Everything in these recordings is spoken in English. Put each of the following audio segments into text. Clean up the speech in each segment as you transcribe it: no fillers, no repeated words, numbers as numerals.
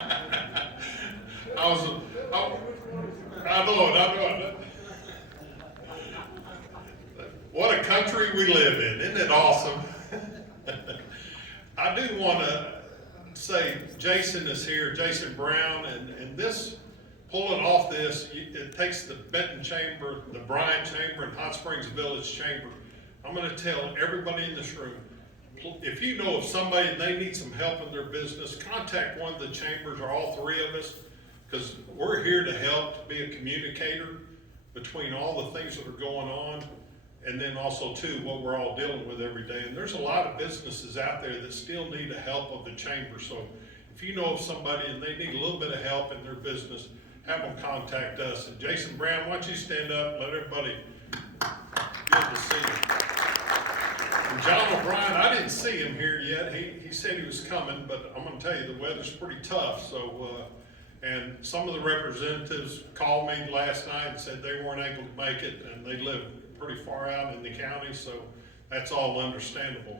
I know it. What a country we live in, isn't it awesome? I do want to say Jason is here, Jason Brown, and this, pulling off this, it takes the Benton Chamber, the Bryant Chamber, and Hot Springs Village Chamber. I'm going to tell everybody in this room, if you know of somebody and they need some help in their business, contact one of the chambers or all three of us, because we're here to help, to be a communicator between all the things that are going on, and then also too what we're all dealing with every day. And there's a lot of businesses out there that still need the help of the chamber. So if you know of somebody and they need a little bit of help in their business, have them contact us. And Jason Brown, why don't you stand up and let everybody get to see you. And John O'Brien, I didn't see him here yet. He said he was coming, but I'm going to tell you the weather's pretty tough. So, and some of the representatives called me last night and said they weren't able to make it, and they live pretty far out in the county, so that's all understandable.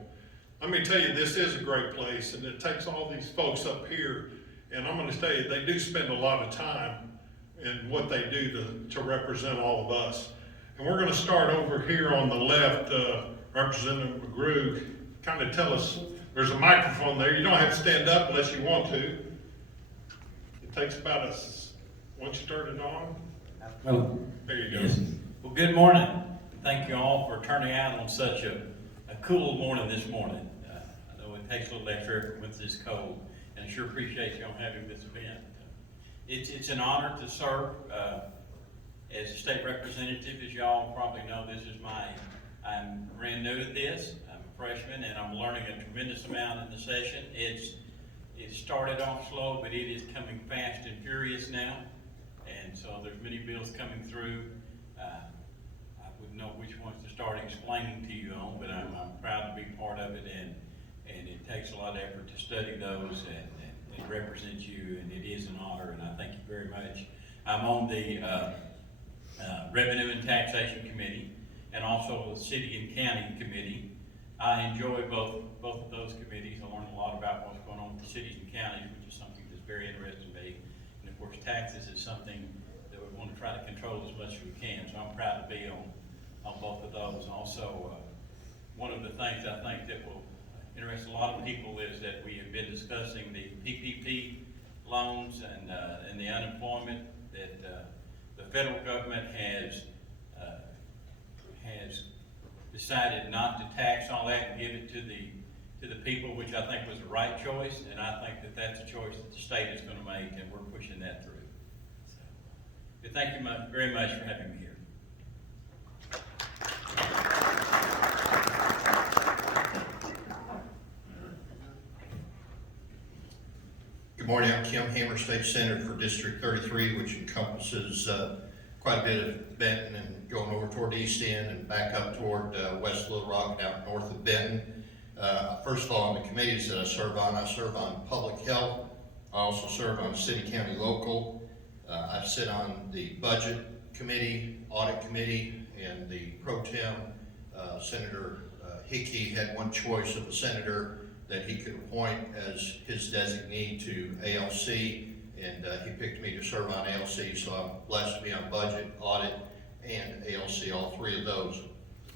Let me tell you, this is a great place, and it takes all these folks up here, and I'm going to tell you, they do spend a lot of time in what they do to represent all of us. And we're going to start over here on the left. Representative McGrew, kind of tell us, there's a microphone there. You don't have to stand up unless you want to. It takes about once you turn it on. Oh, there you go. Yes. Well, good morning. Thank you all for turning out on such a cool morning this morning. I know it takes a little extra effort with this cold, and I sure appreciate y'all having this event. It's an honor to serve as a state representative. As y'all probably know, I'm brand new at this. I'm a freshman, and I'm learning a tremendous amount in the session. It started off slow, but it is coming fast and furious now, and so there's many bills coming through. I wouldn't know which ones to start explaining to you on, but I'm proud to be part of it, and it takes a lot of effort to study those and represent you, and it is an honor, and I thank you very much. I'm on the Revenue and Taxation Committee, and also the City and County Committee. I enjoy both of those committees. I learn a lot about what's going on with the cities and counties, which is something that's very interesting to me. And of course, taxes is something that we want to try to control as much as we can. So I'm proud to be on both of those. Also, one of the things I think that will interest a lot of people is that we have been discussing the PPP loans and the unemployment that the federal government has decided not to tax all that and give it to the people, which I think was the right choice, and I think that that's a choice that the state is going to make, and we're pushing that through. So, but thank you very much for having me here. Good morning, I'm Kim Hammer, State Senator for District 33, which encompasses quite a bit of Benton and going over toward the East End and back up toward West Little Rock and out north of Benton. First of all, on the committees that I serve on public health. I also serve on city, county, local. I sit on the budget committee, audit committee, and the pro tem Senator Hickey had one choice of a senator that he could appoint as his designee to ALC, and he picked me to serve on ALC, so I'm blessed to be on budget, audit, and ALC, all three of those.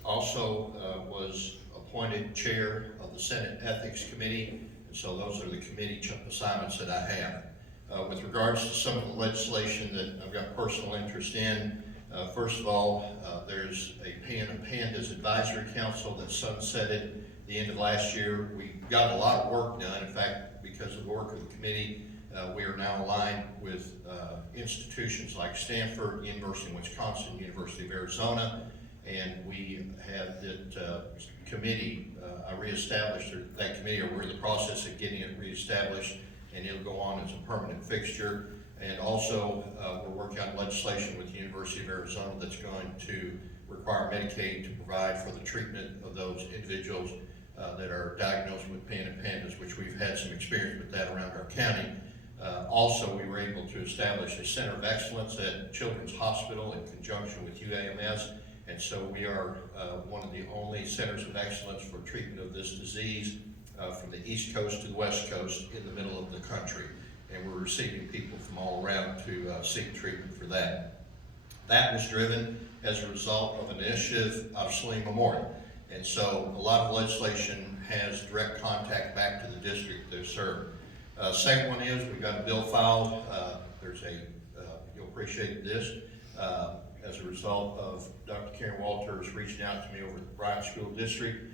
Also was appointed chair of the Senate Ethics Committee, and so those are the committee assignments that I have. With regards to some of the legislation that I've got personal interest in, first of all, there's a Pandas Advisory Council that sunsetted the end of last year. We got a lot of work done. In fact, because of the work of the committee, we are now aligned with institutions like Stanford, University of Wisconsin, University of Arizona, and we have that committee, I reestablished that committee, or we're in the process of getting it reestablished, and it'll go on as a permanent fixture. And also, we're working on legislation with the University of Arizona that's going to require Medicaid to provide for the treatment of those individuals that are diagnosed with pandas, which we've had some experience with that around our county. Also, we were able to establish a center of excellence at Children's Hospital in conjunction with UAMS, and so we are one of the only centers of excellence for treatment of this disease from the East Coast to the West Coast in the middle of the country. and we're receiving people from all around to seek treatment for that. That was driven as a result of an initiative out of Saline Memorial. And so a lot of legislation has direct contact back to the district they serve. Second one is we've got a bill filed. You'll appreciate this. As a result of Dr. Karen Walters reaching out to me over at the Bryant School District,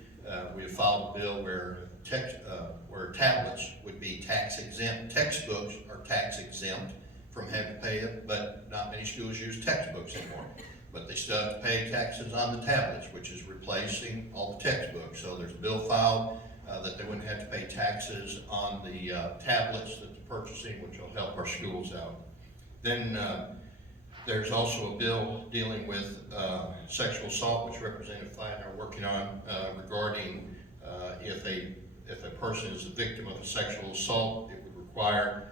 we have filed a bill where tablets would be tax exempt. Textbooks are tax exempt from having to pay it, but not many schools use textbooks anymore. But they still have to pay taxes on the tablets, which is replacing all the textbooks. So there's a bill filed that they wouldn't have to pay taxes on the tablets that they're purchasing, which will help our schools out. Then there's also a bill dealing with sexual assault, which Representative Fine are working on regarding if a person is a victim of a sexual assault, it would require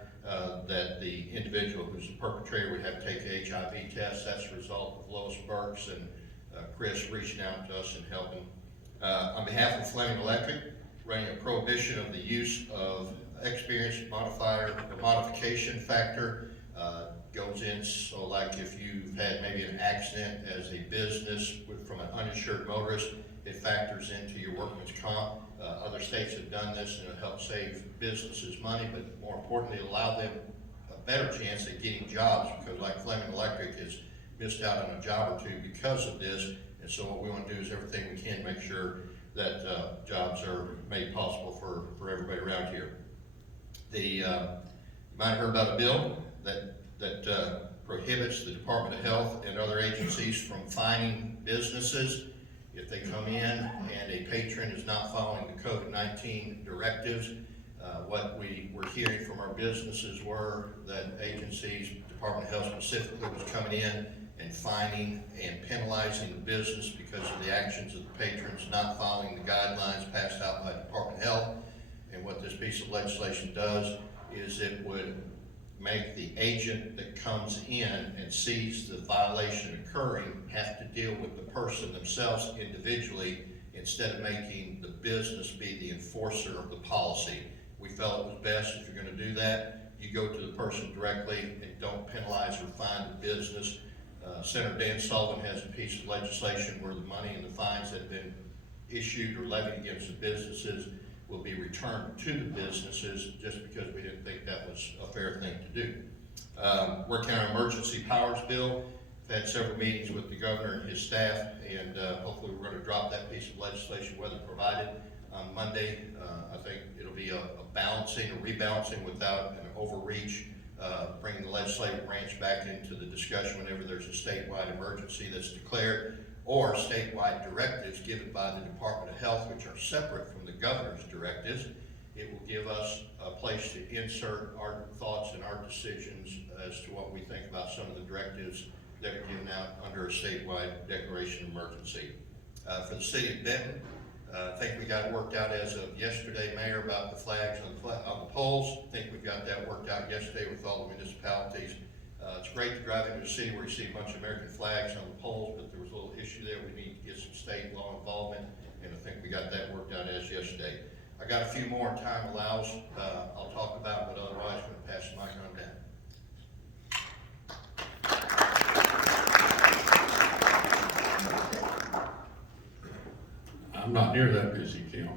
that the individual who's the perpetrator would have to take an HIV test. That's a result of Lois Burks and Chris reaching out to us and helping. On behalf of Fleming Electric, running a prohibition of the use of experience modifier, the modification factor goes in, so like if you've had maybe an accident as a business from an uninsured motorist, it factors into your workman's comp. Other states have done this and it'll help save businesses money, but more importantly, allow them a better chance at getting jobs, because like Fleming Electric has missed out on a job or two because of this. And so what we want to do is everything we can to make sure that jobs are made possible for everybody around here. You might have heard about a bill that prohibits the Department of Health and other agencies from fining businesses if they come in and a patron is not following the COVID-19 directives. What we were hearing from our businesses were that agencies, Department of Health specifically, was coming in and fining and penalizing the business because of the actions of the patrons not following the guidelines passed out by Department of Health. And what this piece of legislation does is it would make the agent that comes in and sees the violation occurring have to deal with the person themselves individually, instead of making the business be the enforcer of the policy. We felt it was best, if you're going to do that, you go to the person directly and don't penalize or fine the business. Senator Dan Sullivan has a piece of legislation where the money and the fines that have been issued or levied against the businesses will be returned to the businesses, just because we didn't think that was a fair thing to do. Working on our emergency powers bill, I've had several meetings with the governor and his staff, and hopefully we're going to drop that piece of legislation, weather provided, on Monday. I think it'll be a balancing, a rebalancing without an overreach, bringing the legislative branch back into the discussion whenever there's a statewide emergency that's declared, or statewide directives given by the Department of Health, which are separate from the governor's directives. It will give us a place to insert our thoughts and our decisions as to what we think about some of the directives that are given out under a statewide declaration of emergency. For the city of Benton, I think we got it worked out as of yesterday, Mayor, about the flags on the poles. I think we got that worked out yesterday with all the municipalities. It's great to drive into a city where you see a bunch of American flags on the poles, but there was a little issue there. We need to get some state law involvement, and I think we got that worked out as yesterday. I got a few more, time allows, I'll talk about, but otherwise I'm going to pass the mic on down. I'm not near that busy, Kim.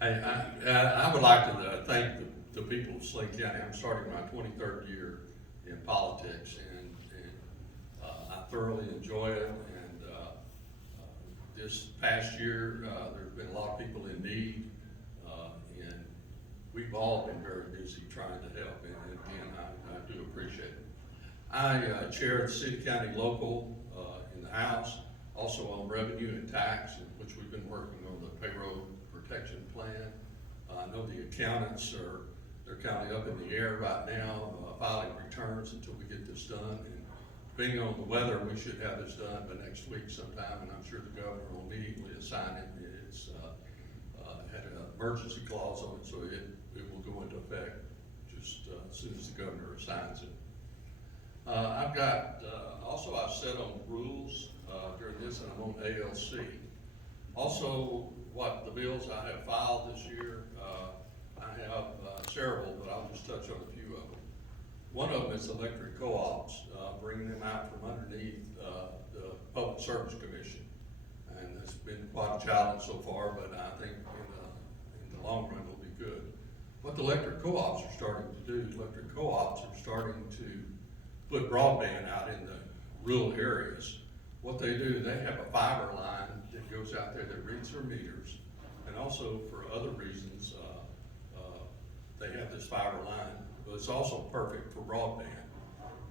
I would like to thank the people of Saline County. I'm starting my 23rd year in politics, and I thoroughly enjoy it. And this past year, there's been a lot of people in need, and we've all been very busy trying to help. And again, I do appreciate it. I chair the City County Local in the House, also on revenue and tax, which we've been working on the payroll protection plan. I know the accountants they're kind of up in the air right now, filing returns until we get this done. And being on the weather, we should have this done by next week sometime, and I'm sure the governor will immediately assign it. It's had an emergency clause on it, so it will go into effect just as soon as the governor assigns it. I've got, also I've set on rules during this, and I'm on ALC. Also, what the bills I have filed this year, I have several, but I'll just touch on a few of them. One of them is electric co-ops, bringing them out from underneath the Public Service Commission. And it's been quite a challenge so far, but I think in the long run it'll be good. What the electric co-ops are starting to do, electric co-ops are starting to put broadband out in the rural areas. What they do, they have a fiber line that goes out there that reads their meters, and also for other reasons, they have this fiber line, but it's also perfect for broadband.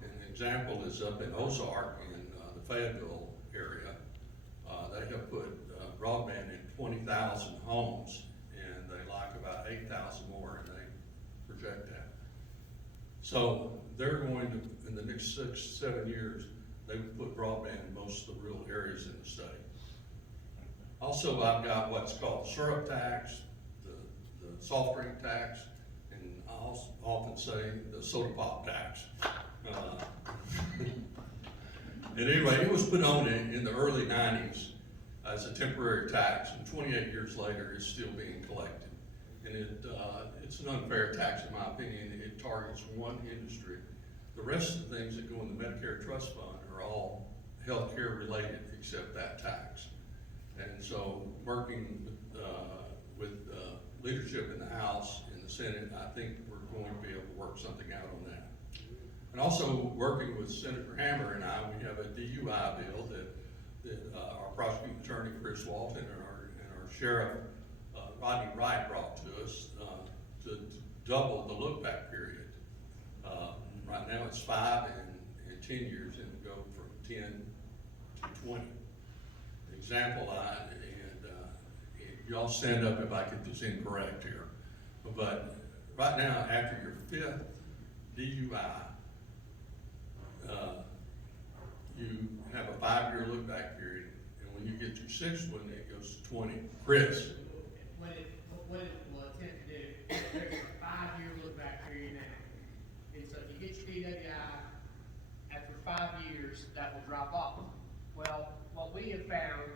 And an example is up in Ozark in the Fayetteville area. They have put broadband in 20,000 homes, and they like about 8,000 more, and they project that. So they're going to, in the next 6-7 years, they would put broadband in most of the rural areas in the state. Also, I've got what's called syrup tax, the soft drink tax, and I also often say the soda pop tax. And anyway, it was put on in the early 90s as a temporary tax, and 28 years later, it's still being collected. And it's an unfair tax, in my opinion. It targets one industry. The rest of the things that go in the Medicare Trust Fund are all healthcare related, except that tax. And so, working with leadership in the House and the Senate, I think we're going to be able to work something out on that. And also, working with Senator Hammer and I, we have a DUI bill that our prosecuting attorney, Chris Walton, and our sheriff, Rodney Wright, brought to us to double the look-back period. Right now it's 5 and 10 years, and it'll go from 10 to 20. An example, y'all stand up if I get this incorrect here, but right now, after your 5th DUI, you have a 5-year look-back period, and when you get your 6th one, it goes to 20. Chris? What it will attempt to do, there's a 5-year look-back period now. And so if you get your DWI, after 5 years, that will drop off. Well, what we have found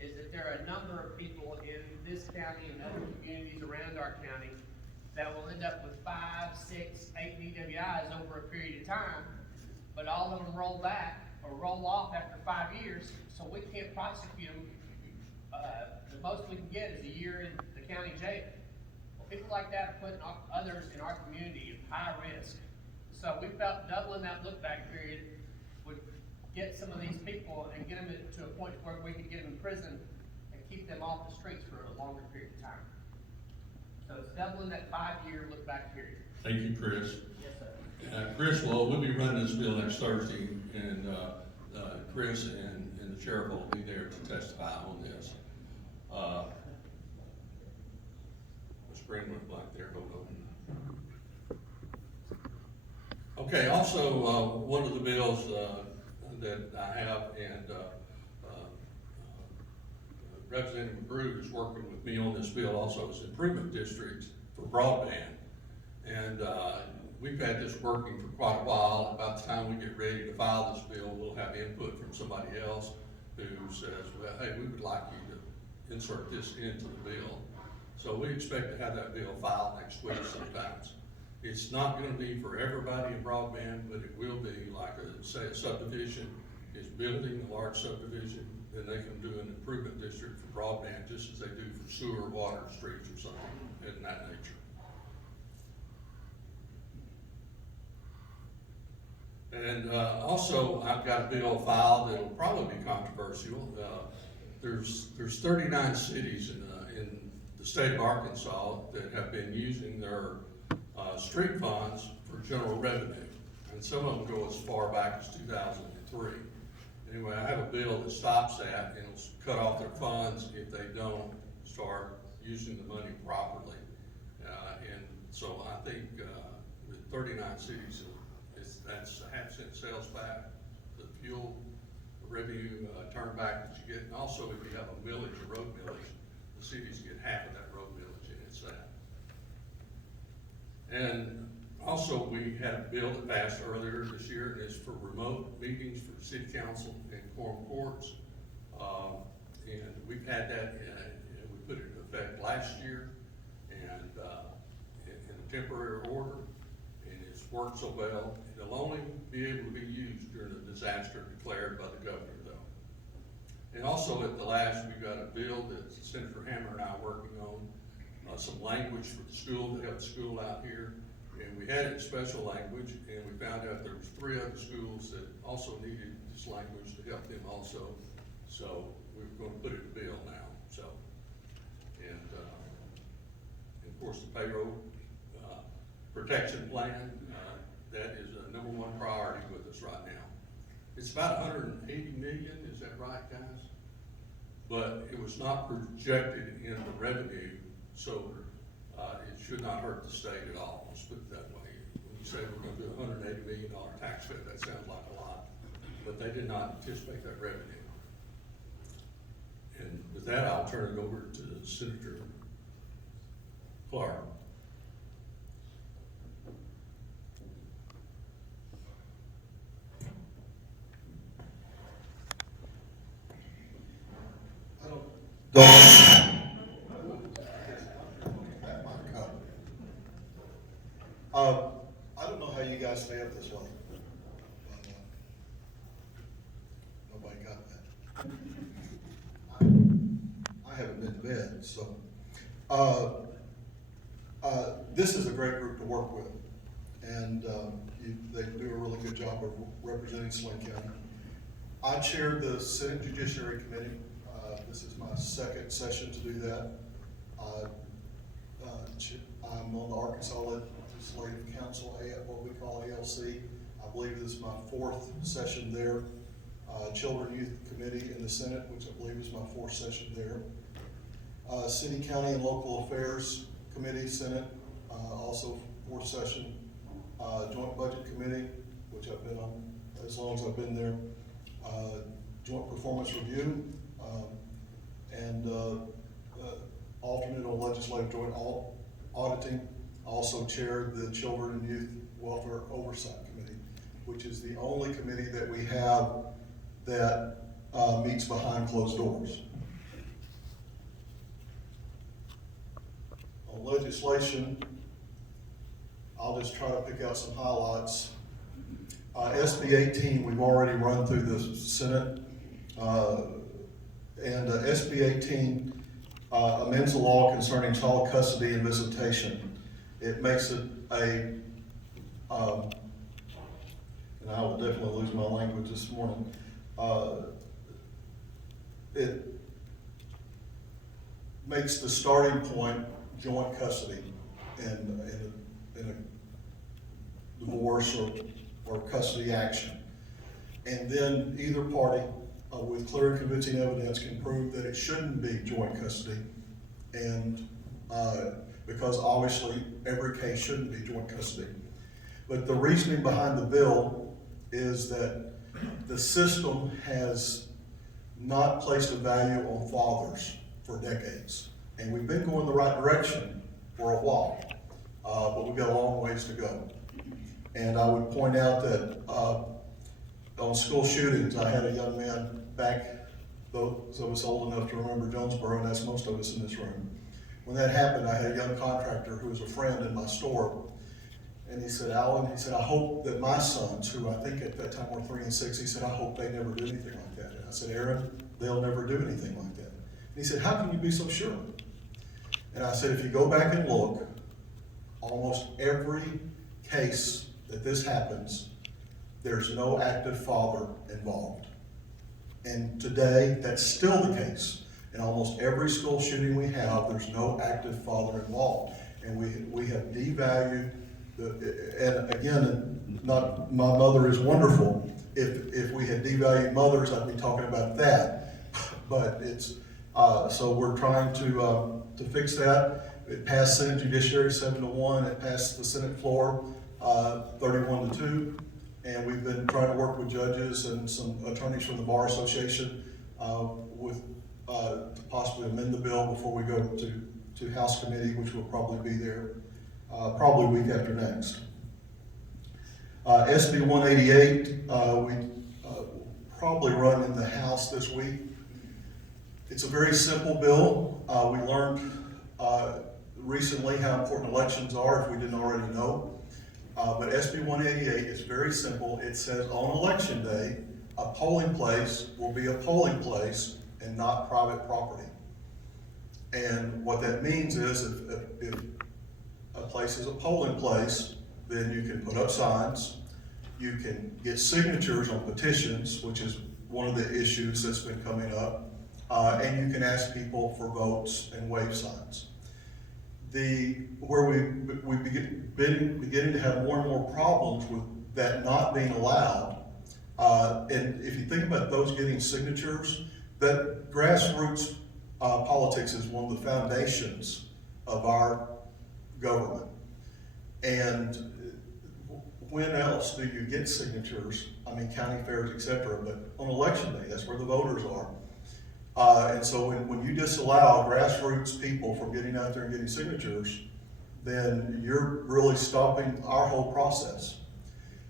is that there are a number of people in this county and other communities around our county that will end up with 5, 6, 8 DWIs over a period of time, but all of them roll back or roll off after 5 years, so we can't prosecute them. The most we can get is a year in the county jail. Well, people like that are putting others in our community at high risk. So we felt doubling that look-back period would get some of these people and get them to a point where we could get them in prison and keep them off the streets for a longer period of time. So it's doubling that 5-year look-back period. Thank you, Chris. Yes, sir. Chris, we'll be running this bill next Thursday, and Chris and the sheriff will be there to testify on this. My screen went blank there, hold on. Okay, also, one of the bills that I have, and Representative McGrew is working with me on this bill also, is improvement districts for broadband. And we've had this working for quite a while. About the time we get ready to file this bill, we'll have input from somebody else who says, well, hey, we would like you to insert this into the bill. So we expect to have that bill filed next week sometimes. It's not gonna be for everybody in broadband, but it will be like say a subdivision is building a large subdivision, then they can do an improvement district for broadband just as they do for sewer, water, streets or something in that nature. And also, I've got a bill filed that'll probably be controversial. There's 39 cities in the state of Arkansas that have been using their street funds for general revenue, and some of them go as far back as 2003. Anyway, I have a bill that stops that and will cut off their funds if they don't start using the money properly. And so I think with 39 cities, that's a half-cent sales back, the fuel revenue turn back that you get, and also if you have a millage, a road millage, the cities get half of that road millage, and it's that. And also, we had a bill that passed earlier this year, and it's for remote meetings for city council and quorum courts. And we've had that, we put it in effect last year, and temporary order, and it's worked so well. It'll only be able to be used during a disaster declared by the governor, though. And also at the last, we got a bill that Senator Hammer and I are working on, some language for the school, to help the school out here. And we had it in special language, and we found out there was 3 other schools that also needed this language to help them also. So we're gonna put it in bill now, so. And of course, the payroll, protection plan, that is a #1 priority with us right now. It's about 180 million, is that right, guys? But it was not projected in the revenue, so it should not hurt the state at all, let's put it that way. When you say we're gonna do a $180 million tax cut, that sounds like a lot, but they did not anticipate that revenue. And with that, I'll turn it over to Senator Clark. I don't know how you guys stay up this late. Nobody got that. I haven't been to bed, so. This is a great group to work with, and they do a really good job of representing Saline County. I chaired the Senate Judiciary Committee. This is my 2nd session to do that. I'm on the Arkansas Legislative Council, what we call ALC. I believe this is my 4th session there. Children and Youth Committee in the Senate, which I believe is my 4th session there. City, County, and Local Affairs Committee, Senate, also 4th session. Joint Budget Committee, which I've been on as long as I've been there. Joint Performance Review, and alternate on Legislative Joint Auditing. Also chaired the Children and Youth Welfare Oversight Committee, which is the only committee that we have that meets behind closed doors. On legislation, I'll just try to pick out some highlights. SB 18, we've already run through the Senate. And SB 18 amends the law concerning child custody and visitation. It makes it and I will definitely lose my language this morning. It makes the starting point joint custody in a divorce or custody action. And then either party with clear and convincing evidence can prove that it shouldn't be joint custody, and because obviously every case shouldn't be joint custody. But the reasoning behind the bill is that the system has not placed a value on fathers for decades. And we've been going the right direction for a while, but we've got a long ways to go. And I would point out that on school shootings, I had a young man back, those of us old enough to remember Jonesboro, and that's most of us in this room. When that happened, I had a young contractor who was a friend in my store, and he said, Alan, he said, I hope that my sons, who I think at that time were 3 and 6, he said, I hope they never do anything like that. And I said, Aaron, they'll never do anything like that. And he said, how can you be so sure? And I said, if you go back and look, almost every case that this happens, there's no active father involved. And today, that's still the case. In almost every school shooting we have, there's no active father involved. And we have devalued and again, not my mother is wonderful. If we had devalued mothers, I'd be talking about that. But it's, so we're trying to fix that. It passed Senate Judiciary 7-1. It passed the Senate floor 31-2. And we've been trying to work with judges and some attorneys from the Bar Association to possibly amend the bill before we go to House Committee, which will probably be there probably week after next. SB 188, we probably run in the House this week. It's a very simple bill. We learned recently how important elections are, if we didn't already know. But SB 188 is very simple. It says on election day, a polling place will be a polling place and not private property. And what that means is if a place is a polling place, then you can put up signs, you can get signatures on petitions, which is one of the issues that's been coming up, and you can ask people for votes and wave signs. Where we beginning to have more and more problems with that not being allowed, and if you think about those getting signatures, that grassroots politics is one of the foundations of our government. And when else do you get signatures? I mean, county fairs, et cetera, but on election day, that's where the voters are. And so when you disallow grassroots people from getting out there and getting signatures, then you're really stopping our whole process.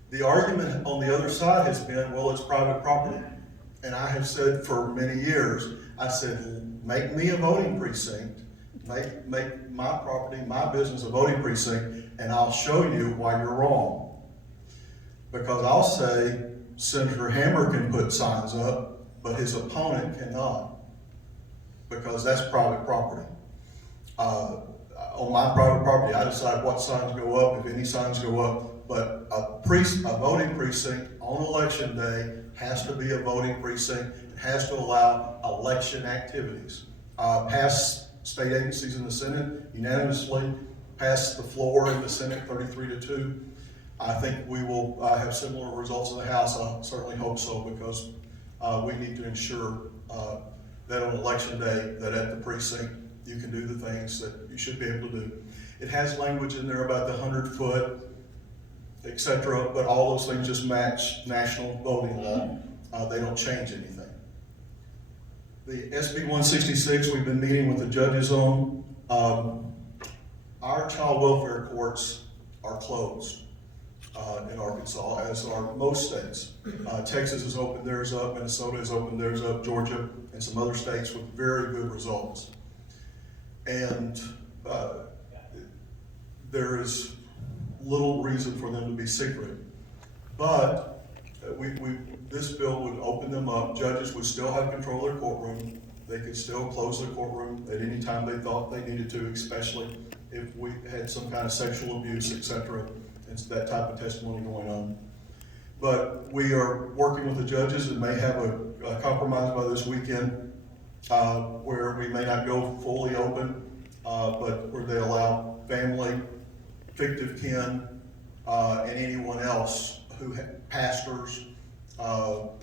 The argument on the other side has been, well, it's private property. And I have said for many years, I said, make me a voting precinct, make my property, my business a voting precinct, and I'll show you why you're wrong. Because I'll say, Senator Hammer can put signs up, but his opponent cannot, because that's private property. On my private property, I decide what signs go up, if any signs go up, but a voting precinct on election day has to be a voting precinct. It has to allow election activities. Pass state agencies in the Senate unanimously, pass the floor in the Senate 33-2. I think we will have similar results in the House. I certainly hope so, because we need to ensure that on election day, that at the precinct, you can do the things that you should be able to do. It has language in there about the 100-foot, et cetera, but all those things just match national voting law. They don't change anything. The SB 166, we've been meeting with the judges on. Our child welfare courts are closed in Arkansas, as are most states. Texas has opened theirs up, Minnesota has opened theirs up, Georgia, and some other states with very good results. And there is little reason for them to be secret. But this bill would open them up. Judges would still have control of their courtroom. They could still close their courtroom at any time they thought they needed to, especially if we had some kind of sexual abuse, et cetera. It's that type of testimony going on. But we are working with the judges and may have a compromise by this weekend where we may not go fully open, but where they allow family, fictive kin, and anyone else pastors,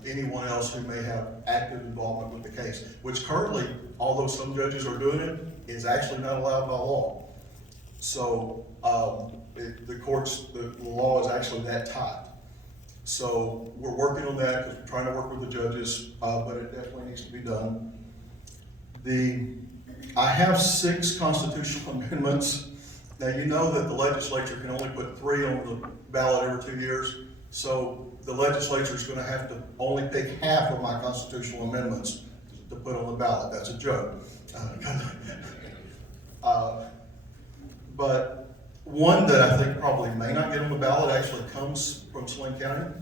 anyone else who may have active involvement with the case, which currently, although some judges are doing it, is actually not allowed by law. So the law is actually that tight. So we're working on that because we're trying to work with the judges, but it definitely needs to be done. I have 6 constitutional amendments. Now, you know that the legislature can only put 3 on the ballot every 2 years. So the legislature is going to have to only pick half of my constitutional amendments to put on the ballot. That's a joke. But one that I think probably may not get on the ballot actually comes from Saline County.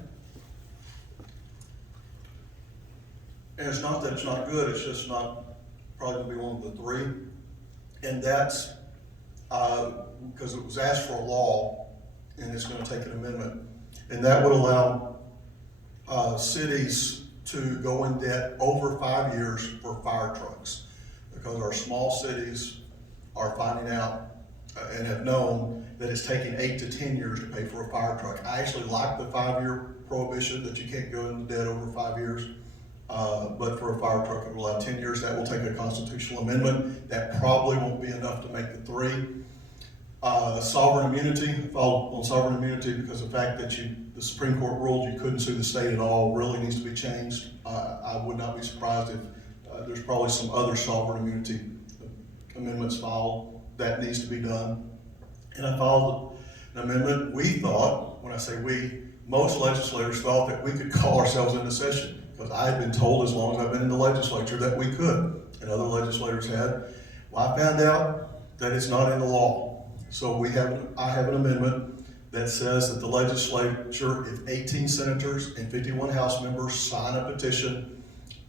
And it's not that it's not good, it's just not probably going to be one of the 3. And that's because it was asked for a law, and it's going to take an amendment. And that would allow cities to go in debt over 5 years for fire trucks, because our small cities are finding out and have known that it's taking 8 to 10 years to pay for a fire truck. I actually like the 5-year prohibition that you can't go into debt over 5 years, but for a fire truck it will allow 10 years. That will take a constitutional amendment. That probably won't be enough to make the 3. Sovereign immunity, followed on sovereign immunity because the fact that the Supreme Court ruled you couldn't sue the state at all really needs to be changed. I would not be surprised if there's probably some other sovereign immunity amendments filed. That needs to be done. And I filed an amendment. We thought, when I say we, most legislators thought that we could call ourselves into session, because I had been told as long as I've been in the legislature that we could, and other legislators had. Well, I found out that it's not in the law. So I have an amendment that says that the legislature, if 18 senators and 51 House members sign a petition,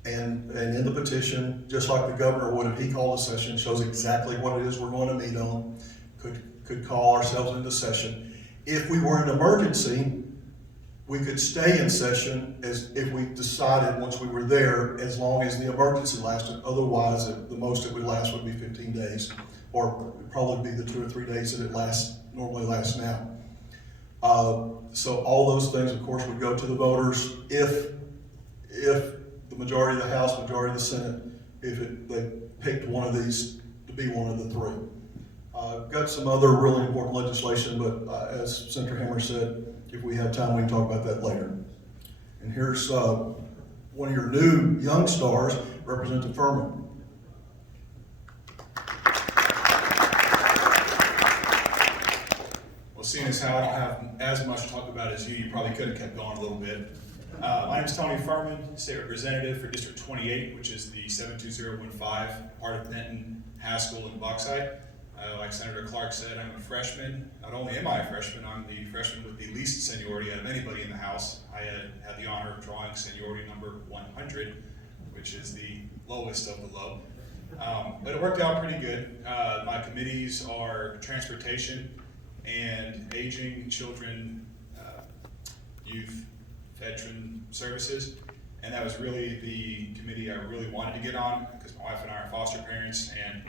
and in the petition, just like the governor would if he called a session, shows exactly what it is we're going to meet on, could call ourselves into session. If we were in an emergency, we could stay in session as if we decided once we were there, as long as the emergency lasted. Otherwise, the most it would last would be 15 days, or it'd probably be the 2 or 3 days that it normally lasts now. So all those things, of course, would go to the voters if the majority of the House, majority of the Senate, they picked one of these to be one of the three. Got some other really important legislation, but as Senator Hammer said, if we have time, we can talk about that later. And here's one of your new young stars, Representative Farman. Well, seeing as how I don't have as much to talk about as you probably could have kept going a little bit. My name is Tony Farman, State Representative for District 28, which is the 72015, part of Benton, Haskell, and Bauxite. Like Senator Clark said, I'm a freshman. Not only am I a freshman, I'm the freshman with the least seniority out of anybody in the House. I had the honor of drawing seniority number 100, which is the lowest of the low. But it worked out pretty good. My committees are transportation and aging, children, youth, veteran services. And that was really the committee I really wanted to get on, because my wife and I are foster parents, and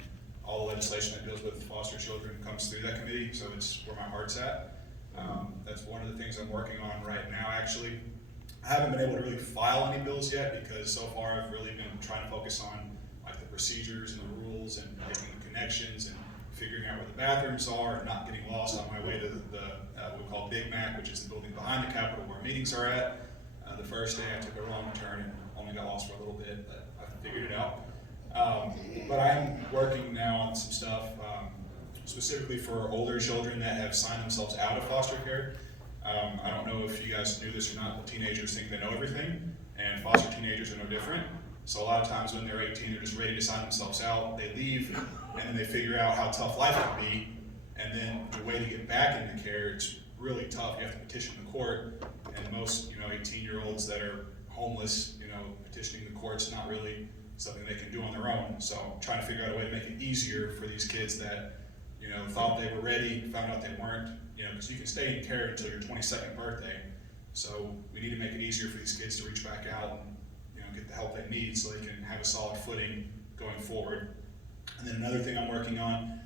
all the legislation that deals with foster children comes through that committee, so it's where my heart's at. That's one of the things I'm working on right now, actually. I haven't been able to really file any bills yet, because so far I've really been trying to focus on like the procedures and the rules and making connections and figuring out where the bathrooms are and not getting lost on my way to what we call Big Mac, which is the building behind the Capitol where meetings are at. The first day I took a wrong turn and only got lost for a little bit, but I figured it out. But I'm working now on some stuff, specifically for older children that have signed themselves out of foster care. I don't know if you guys knew this or not, but teenagers think they know everything, and foster teenagers are no different. So a lot of times when they're 18, they're just ready to sign themselves out, they leave, and then they figure out how tough life can be, and then the way to get back into care, it's really tough. You have to petition the court, and most 18-year-olds that are homeless, petitioning the court's not really something they can do on their own. So I'm trying to figure out a way to make it easier for these kids that, thought they were ready, found out they weren't, because you can stay in care until your 22nd birthday. So we need to make it easier for these kids to reach back out and, get the help they need so they can have a solid footing going forward. And then another thing I'm working on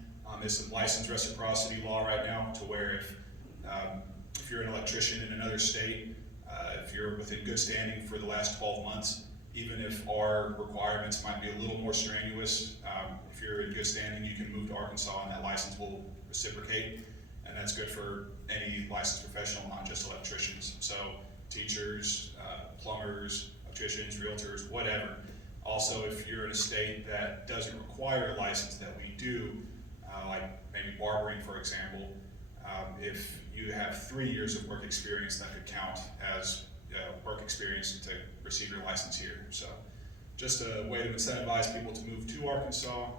is some licensed reciprocity law right now, to where if you're an electrician in another state, if you're within good standing for the last 12 months, even if our requirements might be a little more strenuous, if you're in good standing, you can move to Arkansas and that license will reciprocate. And that's good for any licensed professional, not just electricians. So teachers, plumbers, electricians, realtors, whatever. Also, if you're in a state that doesn't require a license that we do, like maybe barbering, for example, if you have 3 years of work experience, that could count as work experience to receive your license here. So just a way to incentivize people to move to Arkansas.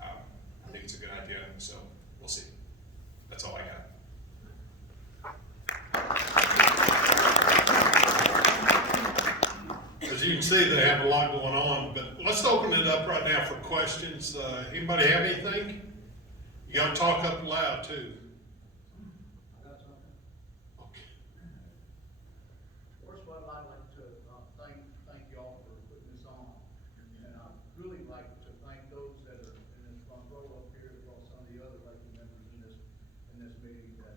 I think it's a good idea, so we'll see. That's all I got. As you can see, they have a lot going on, but let's open it up right now for questions. Anybody have anything? You gotta talk up loud too. First of all, I'd like to thank y'all for putting this on. And I'd really like to thank those that are in this front row up here, as well as some of the other elected members in this meeting, that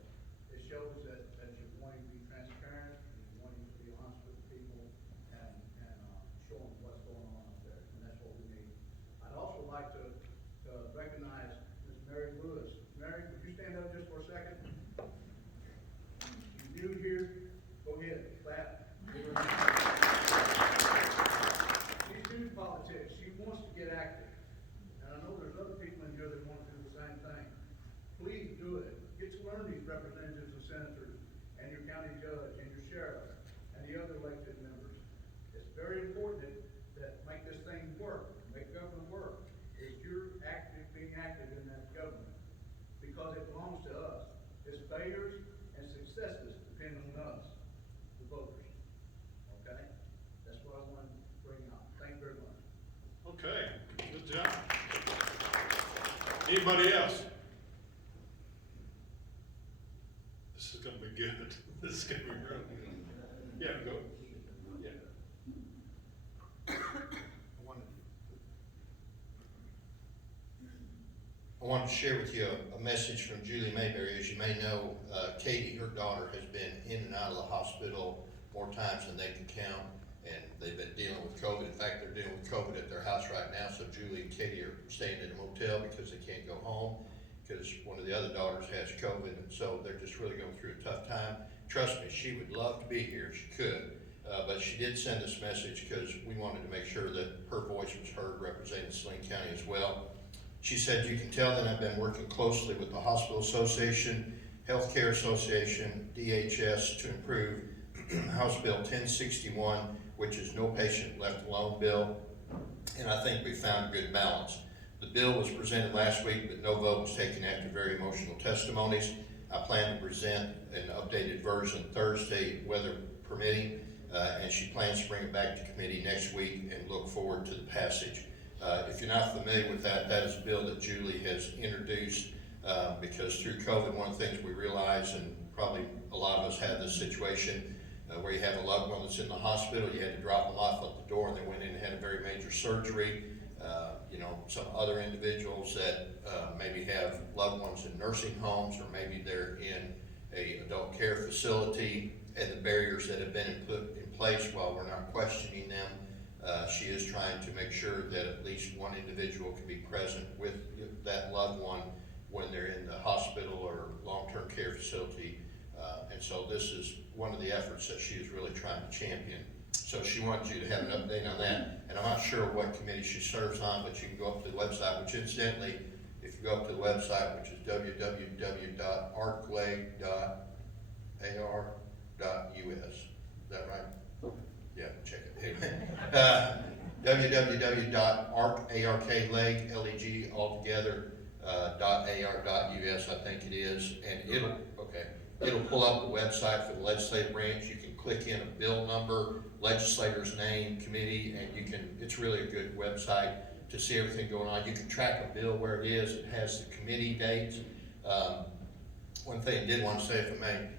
it shows that you're wanting to be transparent, you're wanting to be honest with people, and show them what's going on up there, and that's what we need. I'd also like to recognize Ms. Mary Lewis. Mary, would you stand up just for a second? You new here? Go ahead, clap. She's new to politics. She wants to get active. And I know there's other people in here that want to do the same thing. Please do it. Get to learn these representatives and senators and your county judge and your sheriff and the other elected members. It's very important that make this thing work, make government work, is you're being active in that government. depend on us, the voters, okay? That's what I wanted to bring up. Thank you very much. Okay, good job. Anybody else? This is gonna be good. This is gonna be real good. Yeah, go. Yeah. I wanted to share with you a message from Julie Mayberry. As you may know, Katie, her daughter, has been in and out of the hospital more times than they can count, and they've been dealing with COVID. In fact, they're dealing with COVID at their house right now, so Julie and Katie are staying in a motel because they can't go home, because one of the other daughters has COVID, and so they're just really going through a tough time. Trust me, she would love to be here if she could, but she did send this message because we wanted to make sure that her voice was heard representing Saline County as well. She said, "You can tell that I've been working closely with the Hospital Association, Healthcare Association, DHS to improve House Bill 1061, which is no patient left alone bill, and I think we found a good balance. The bill was presented last week, but no vote was taken after very emotional testimonies. I plan to present an updated version Thursday, weather permitting, and she plans to bring it back to committee next week and look forward to the passage." If you're not familiar with that, that is a bill that Julie has introduced because through COVID, one of the things we realized, and probably a lot of us had this situation, where you have a loved one that's in the hospital, you had to drop them off at the door, and they went in and had a very major surgery. Some other individuals that maybe have loved ones in nursing homes, or maybe they're in a adult care facility, and the barriers that have been put in place, while we're not questioning them, she is trying to make sure that at least one individual can be present with that loved one when they're in the hospital or long-term care facility. And so this is one of the efforts that she is really trying to champion. So she wants you to have an update on that. And I'm not sure what committee she serves on, but you can go up to the website, which incidentally, if you go up to the website, which is www.arcleg.ar.us. Is that right? Yeah, check it. Anyway, www.arcleg, L-E-G, altogether, .ar.us, I think it is, and it'll pull up the website for the legislative branch. You can click in a bill number, legislator's name, committee, and it's really a good website to see everything going on. You can track a bill where it is. It has the committee dates. One thing I did want to say, if I may,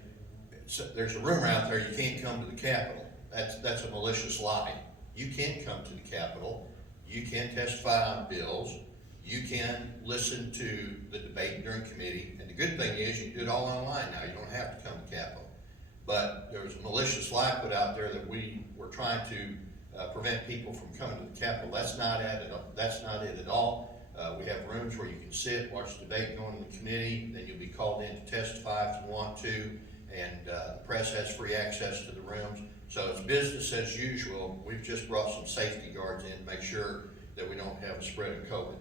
there's a rumor out there you can't come to the Capitol. That's a malicious lie. You can come to the Capitol. You can testify on bills. You can listen to the debate during committee. And the good thing is you can do it all online now. You don't have to come to Capitol. But there was a malicious lie put out there that we were trying to prevent people from coming to the Capitol. That's not it at all. We have rooms where you can sit, watch the debate going to the committee. Then you'll be called in to testify if you want to. And the press has free access to the rooms. So it's business as usual. We've just brought some safety guards in to make sure that we don't have a spread of COVID.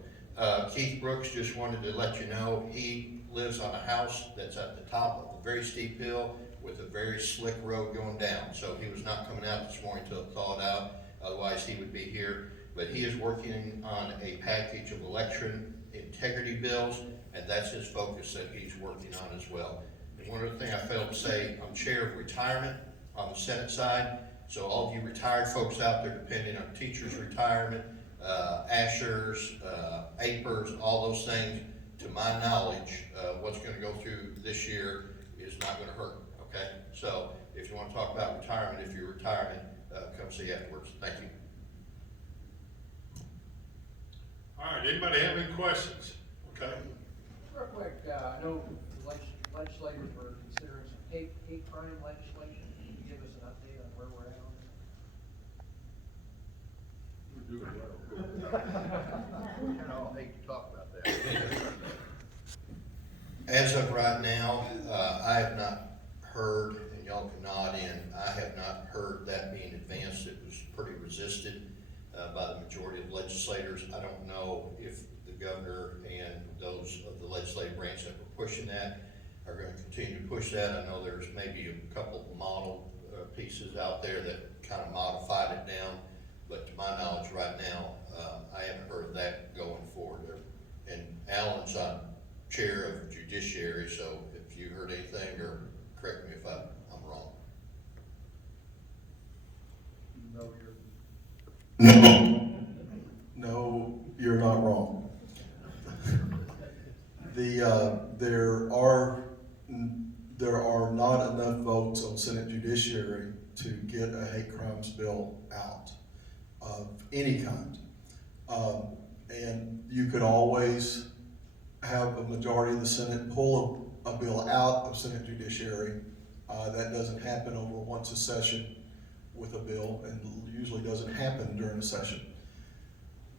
Keith Brooks just wanted to let you know he lives on a house that's at the top of a very steep hill with a very slick road going down. So he was not coming out this morning until it thawed out. Otherwise he would be here. But he is working on a package of election integrity bills, and that's his focus that he's working on as well. And one other thing I failed to say, I'm chair of retirement on the Senate side. So all of you retired folks out there depending on teachers' retirement, Ashers, APERS, all those things, to my knowledge, what's going to go through this year is not going to hurt, okay? So if you want to talk about retirement, if you're retirement, come see afterwards. Thank you. All right, anybody have any questions? Okay. Real quick, I know the legislators were considering some hate crime legislation. Can you give us an update on where we're at on I hate to talk about that. As of right now, I have not heard, and y'all can nod in, I have not heard that being advanced. It was pretty resisted by the majority of legislators. I don't know if the governor and those of the legislative branch that were pushing that are going to continue to push that. I know there's maybe a couple of model pieces out there that kind of modified it down, but to my knowledge right now, I haven't heard that going forward. And Alan's chair of Judiciary, so if you heard anything, or correct me if I'm wrong. No, you're not wrong. There are not enough votes on Senate Judiciary to get a hate crimes bill out of any kind. And you could always have a majority of the Senate pull a bill out of Senate Judiciary. That doesn't happen over once a session with a bill, and usually doesn't happen during a session.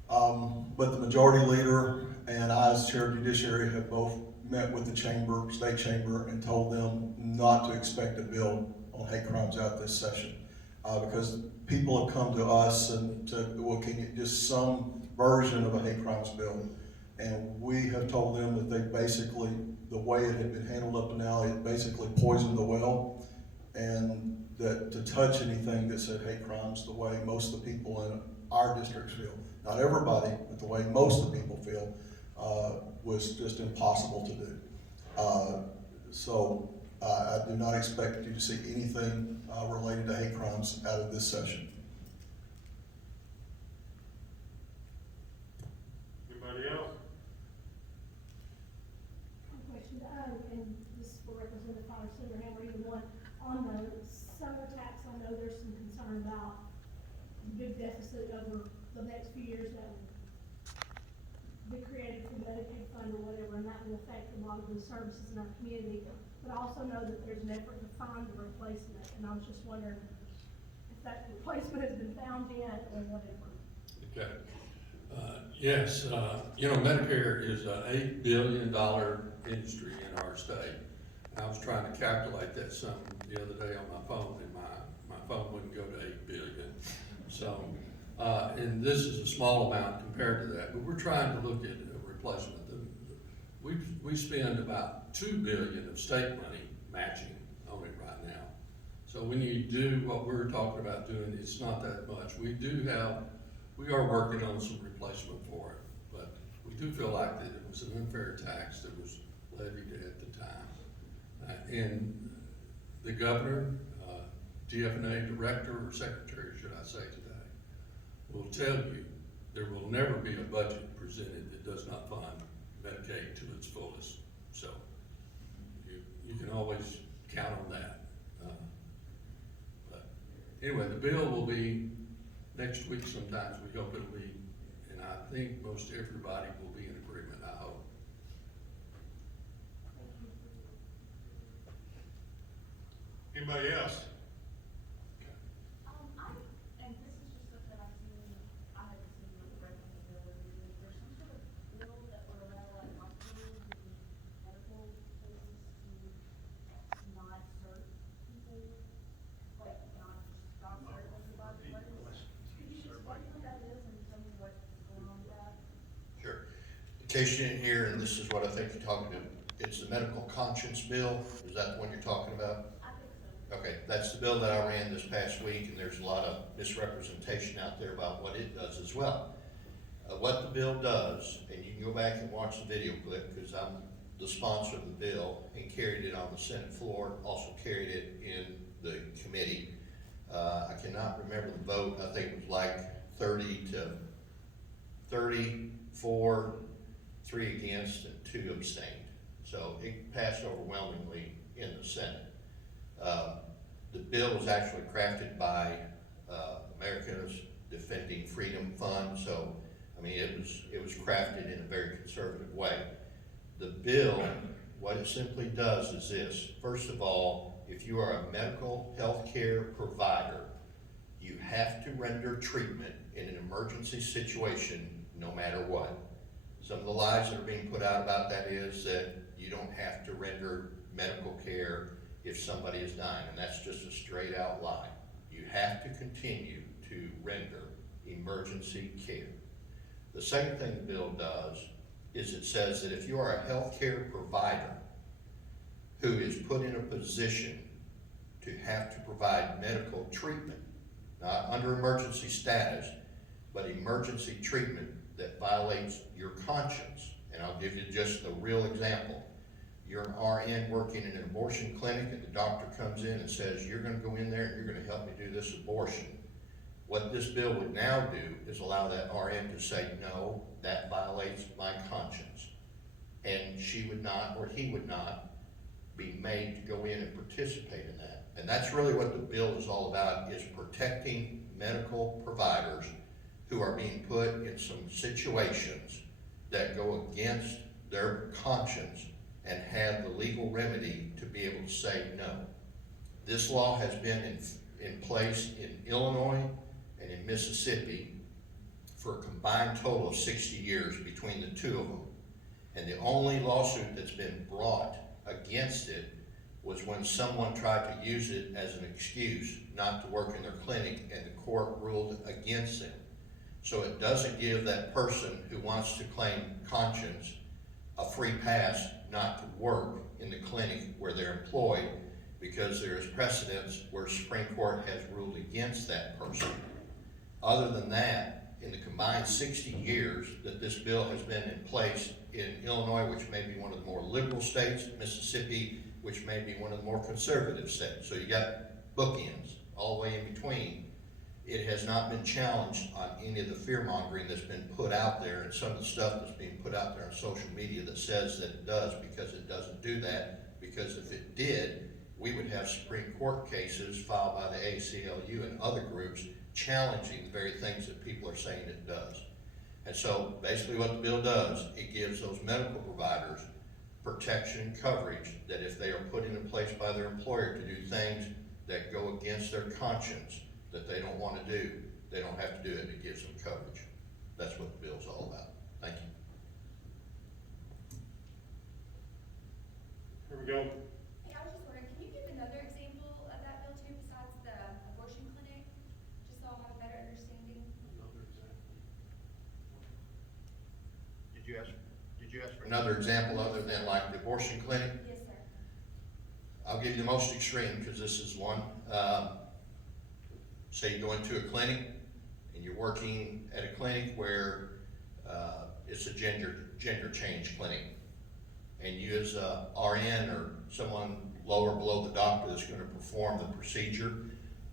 But the majority leader and I, as chair of judiciary, have both met with the chamber, state chamber, and told them not to expect a bill on hate crimes out this session. Because people have come to us and said, well, can you just some version of a hate crimes bill? And we have told them that they basically, the way it had been handled up to now, it basically poisoned the well. And that to touch anything that said hate crimes the way most of the people in our districts feel, not everybody, but the way most of the people feel, was just impossible to do. So I do not expect you to see anything related to hate crimes out of this session. Anybody else? One question, and this is for Representative Farman, Senator Hammer, either one. On the summer tax, I know there's some concern about the big deficit over the next few years that will be created for Medicaid fund or whatever, and that will affect a lot of the services in our community. But I also know that there's an effort to find a replacement, and I was just wondering if that replacement has been found yet or whatever. Okay. Yes, Medicare is an $8 billion industry in our state. I was trying to calculate that sum the other day on my phone, and my phone wouldn't go to 8 billion. So, and this is a small amount compared to that, but we're trying to look at a replacement. We spend about $2 billion of state money matching on it right now. So when you do what we're talking about doing, it's not that much. We are working on some replacement for it, but we do feel like that it was an unfair tax that was levied at the time. And the governor, DFNA director or secretary, should I say today, will tell you there will never be a budget presented that does not fund Medicaid to its fullest. So you can always count on that. But anyway, the bill will be next week sometimes. We hope it'll be, and I think most everybody will be in agreement, I hope. Anybody else? And this is just something I've seen, I haven't seen with the regular bill, is there some sort of bill that would allow like hospitals and medical places to not serve people, like not serve everybody? Could you explain what that is and tell me what's going on with that? Sure. In case you didn't hear, and this is what I think you're talking about, it's the medical conscience bill. Is that the one you're talking about? I think so. Okay, that's the bill that I ran this past week, and there's a lot of misrepresentation out there about what it does as well. What the bill does, and you can go back and watch the video clip, because I'm the sponsor of the bill and carried it on the Senate floor, also carried it in the committee. I cannot remember the vote. I think it was like 34, 3 against, and 2 abstained. So it passed overwhelmingly in the Senate. The bill was actually crafted by America's Defending Freedom Fund, so I mean it was crafted in a very conservative way. The bill, what it simply does is this: first of all, if you are a medical health care provider, you have to render treatment in an emergency situation, no matter what. Some of the lies that are being put out about that is that you don't have to render medical care if somebody is dying, and that's just a straight out lie. You have to continue to render emergency care. The second thing the bill does is it says that if you are a healthcare provider who is put in a position to have to provide medical treatment, not under emergency status, but emergency treatment that violates your conscience, and I'll give you just a real example. You're an RN working in an abortion clinic, and the doctor comes in and says, you're gonna go in there and you're gonna help me do this abortion. What this bill would now do is allow that RN to say, no, that violates my conscience. And she would not, or he would not, be made to go in and participate in that. And that's really what the bill is all about, is protecting medical providers who are being put in some situations that go against their conscience and have the legal remedy to be able to say no. This law has been in place in Illinois and in Mississippi for a combined total of 60 years between the two of them. And the only lawsuit that's been brought against it was when someone tried to use it as an excuse not to work in their clinic, and the court ruled against them. So it doesn't give that person who wants to claim conscience a free pass not to work in the clinic where they're employed, because there is precedence where Supreme Court has ruled against that person. Other than that, in the combined 60 years that this bill has been in place in Illinois, which may be one of the more liberal states, Mississippi, which may be one of the more conservative states. So you got bookends all the way in between. It has not been challenged on any of the fear mongering that's been put out there, and some of the stuff that's being put out there on social media that says that it does, because it doesn't do that. Because if it did, we would have Supreme Court cases filed by the ACLU and other groups challenging the very things that people are saying it does. And so basically what the bill does, it gives those medical providers protection and coverage that if they are put into place by their employer to do things that go against their conscience, that they don't want to do, they don't have to do it. It gives them coverage. That's what the bill's all about. Thank you. Here we go. Hey, I was just wondering, can you give another example of that bill too, besides the abortion clinic? Just so I'll have a better understanding. Did you ask for another example other than like the abortion clinic? Yes, sir. I'll give you the most extreme, because this is one. Say you go into a clinic and you're working at a clinic where it's a gender change clinic, and you as a RN or someone lower below the doctor that's going to perform the procedure,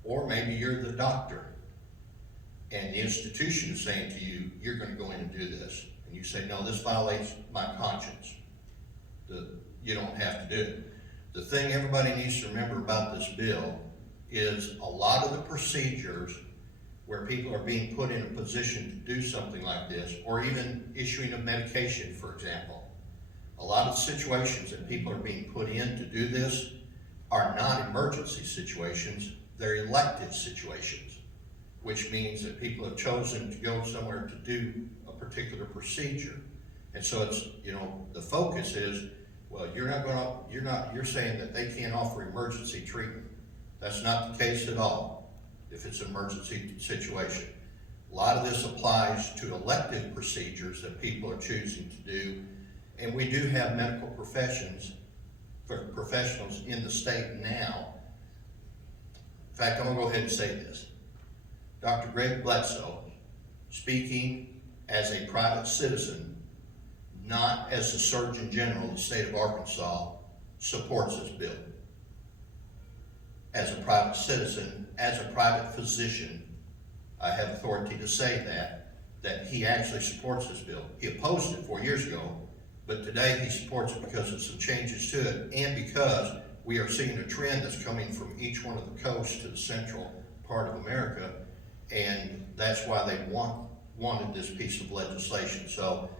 or maybe you're the doctor and the institution is saying to you, you're going to go in and do this, and you say, no, this violates my conscience. You don't have to do it. The thing everybody needs to remember about this bill is a lot of the procedures where people are being put in a position to do something like this, or even issuing of medication, for example. A lot of the situations that people are being put in to do this are not emergency situations, they're elective situations, which means that people have chosen to go somewhere to do a particular procedure. And so it's, the focus is, well, you're saying that they can't offer emergency treatment. That's not the case at all if it's an emergency situation. A lot of this applies to elective procedures that people are choosing to do, and we do have medical professionals in the state now. In fact, I'm gonna go ahead and say this. Dr. Greg Bledsoe, speaking as a private citizen, not as the Surgeon General of the state of Arkansas, supports this bill. As a private citizen, as a private physician, I have authority to say that he actually supports this bill. He opposed it 4 years ago, but today he supports it because of some changes to it, and because we are seeing a trend that's coming from each one of the coasts to the central part of America, and that's why they wanted this piece of legislation. So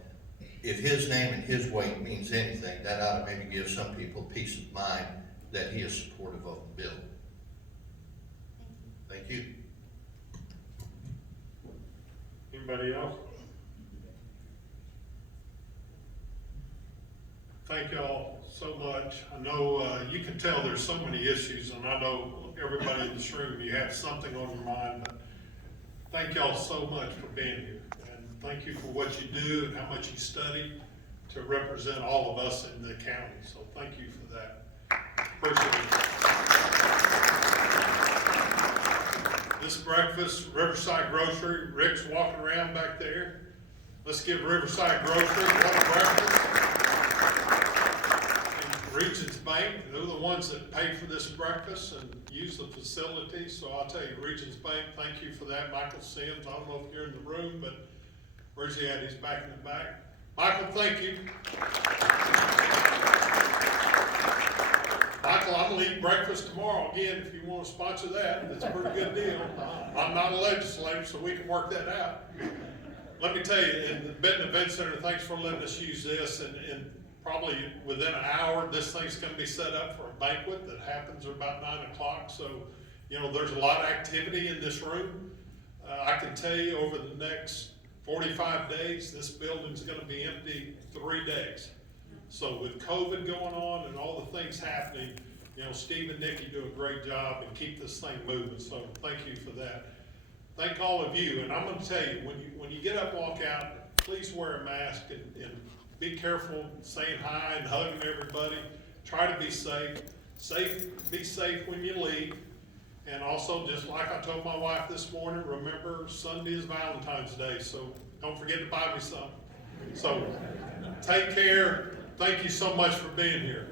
if his name and his weight means anything, that ought to maybe give some people peace of mind that he is supportive of the bill. Thank you. Anybody else? Thank y'all so much. I know you can tell there's so many issues, and I know everybody in this room, you have something on your mind, but thank y'all so much for being here. And thank you for what you do and how much you study to represent all of us in the county. So thank you for that. Appreciate it. This breakfast, Riverside Grocery, Rick's walking around back there. Let's give Riverside Grocery one breakfast. And Regions Bank, they're the ones that paid for this breakfast and use the facility, so I'll tell you, Regions Bank, thank you for that. Michael Sims, I don't know if you're in the room, but where's he at? He's back in the back. Michael, thank you. Michael, I'm gonna eat breakfast tomorrow again, if you wanna sponsor that, it's a pretty good deal. I'm not a legislator, so we can work that out. Let me tell you, in the Benton Event Center, thanks for letting us use this, and probably within an hour, this thing's gonna be set up for a banquet that happens about 9 o'clock, so, you know, there's a lot of activity in this room. I can tell you, over the next 45 days, this building's gonna be empty 3 days. So with COVID going on and all the things happening, you know, Steve and Nikki do a great job and keep this thing moving, so thank you for that. Thank all of you, and I'm gonna tell you, when you get up, walk out, please wear a mask and be careful saying hi and hugging everybody. Try to be safe. Be safe when you leave. And also, just like I told my wife this morning, remember Sunday is Valentine's Day, so don't forget to buy me something. So take care. Thank you so much for being here.